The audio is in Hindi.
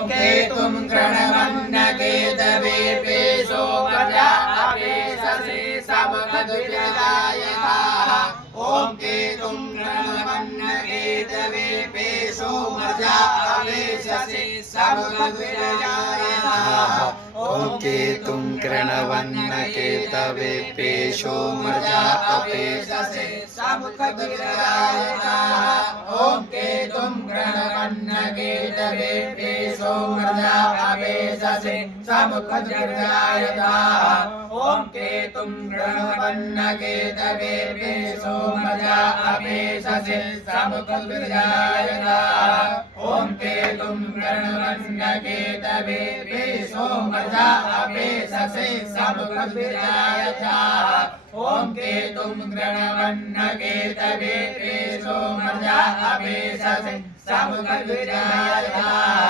केतुं गृणवन्नकेतवे पेशो मर्या अपेशसि समकद्विजायताः ॐ केतुं गृणवन्नकेतवे पेशो मर्या अपेशसि समकद्विजायताः ॐ केतुं गृणवन्नकेतवे पेशो मर्या अपेशसि समकद्विजायताः ॐ केतुं गृणवन्नकेतवे पेशो मर्या अपेशसि समकद्विजायताः ॐ केतुं गृणवन्नकेतवे पेशो मर्या अपेशसि समकद्विजायताः ॐ केतुं गृणवन्नकेतवे पेशो मर्या अपेशसि समकद्विजायताः ॐ केतुं गृणवन्नकेतवे पेशो मर्या अपेशसि समकद्विजायताः।